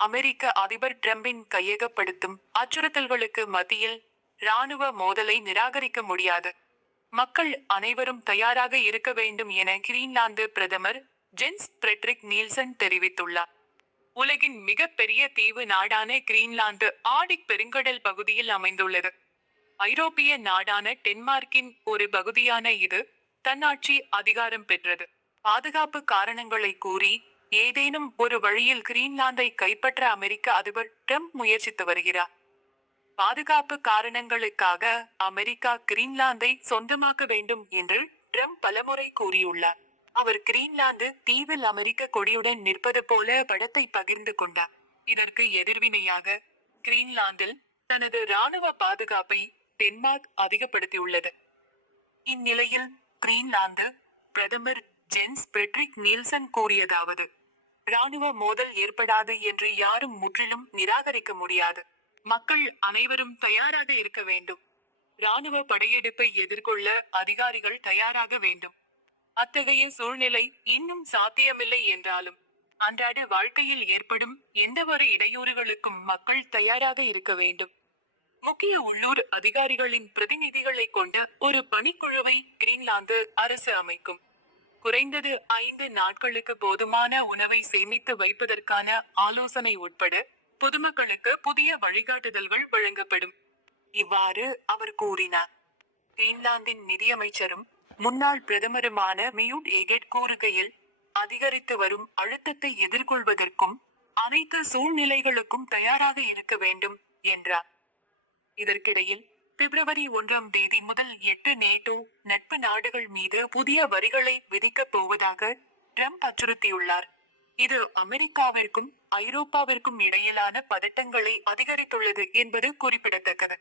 அமெரிக்க அதிபர் டிரம்பின் கையகப்படுத்தும் அச்சுறுத்தல்களுக்கு மத்தியில் ராணுவ மோதலை நிராகரிக்க முடியாது. மக்கள் அனைவரும் தயாராக இருக்க வேண்டும் என கிரீன்லாந்து பிரதமர் ஜென்ஸ் ஃபிரெட்ரிக் நீல்சன் தெரிவித்துள்ளார். உலகின் மிகப்பெரிய தீவு நாடான கிரீன்லாந்து ஆர்டிக் பெருங்கடல் பகுதியில் அமைந்துள்ளது. ஐரோப்பிய நாடான டென்மார்க்கின் ஒரு பகுதியான இது தன்னாட்சி அதிகாரம் பெற்றது. பாதுகாப்பு காரணங்களை கூறி ஏதேனும் ஒரு வழியில் கிரீன்லாந்தை கைப்பற்ற அமெரிக்க அதிபர் ட்ரம்ப் முயற்சித்து வருகிறார். பாதுகாப்பு காரணங்களுக்காக அமெரிக்கா கிரீன்லாந்தை சொந்தமாக்க வேண்டும் என்று ட்ரம்ப் பலமுறை கூறியுள்ளார். அவர் கிரீன்லாந்து தீவில் அமெரிக்க கொடியுடன் நிற்பது போல படத்தை பகிர்ந்து கொண்டார். இதற்கு எதிர்வினையாக கிரீன்லாந்தில் தனது ராணுவ பாதுகாப்பை டென்மார்க் அதிகப்படுத்தியுள்ளது. இந்நிலையில் கிரீன்லாந்து பிரதமர் ஜென்ஸ் ஃபிரெட்ரிக் நீல்சன் கூறியதாவது: ராணுவ மோதல் ஏற்படாது என்று யாரும் முற்றிலும் நிராகரிக்க முடியாது. மக்கள் அனைவரும் தயாராக இருக்க வேண்டும். ராணுவ படையெடுப்பை எதிர்கொள்ள அதிகாரிகள் தயாராக வேண்டும். அத்தகைய சூழ்நிலை இன்னும் சாத்தியமில்லை என்றாலும் அன்றாட வாழ்க்கையில் ஏற்படும் எந்தவொரு இடையூறுகளுக்கும் மக்கள் தயாராக இருக்க வேண்டும். முக்கிய உள்ளூர் அதிகாரிகளின் பிரதிநிதிகளை கொண்ட ஒரு பணிக்குழுவை கிரீன்லாந்து அரசு அமைக்கும். குறைந்தது 5 நாட்களுக்கு போதுமான உணவை சேமித்து வைப்பதற்கான ஆலோசனை உட்பட பொதுமக்களுக்கு புதிய வழிகாட்டுதல்கள் வழங்கப்படும். இவ்வாறு அவர் கூறினார். கிரீன்லாந்தின் நிதியமைச்சரும் முன்னாள் பிரதமருமான மியூட் ஏகெட் கூறுகையில், அதிகரித்து வரும் அழுத்தத்தை எதிர்கொள்வதற்கும் அனைத்து சூழ்நிலைகளுக்கும் தயாராக இருக்க வேண்டும் என்றார். இதற்கிடையில் பிப்ரவரி 1ஆம் தேதி முதல் 8 நேட்டோ நட்பு நாடுகள் மீது புதிய வரிகளை விதிக்கப் போவதாக ட்ரம்ப் அச்சுறுத்தியுள்ளார். இது அமெரிக்காவிற்கும் ஐரோப்பாவிற்கும் இடையிலான பதட்டங்களை அதிகரித்துள்ளது என்பது குறிப்பிடத்தக்கது.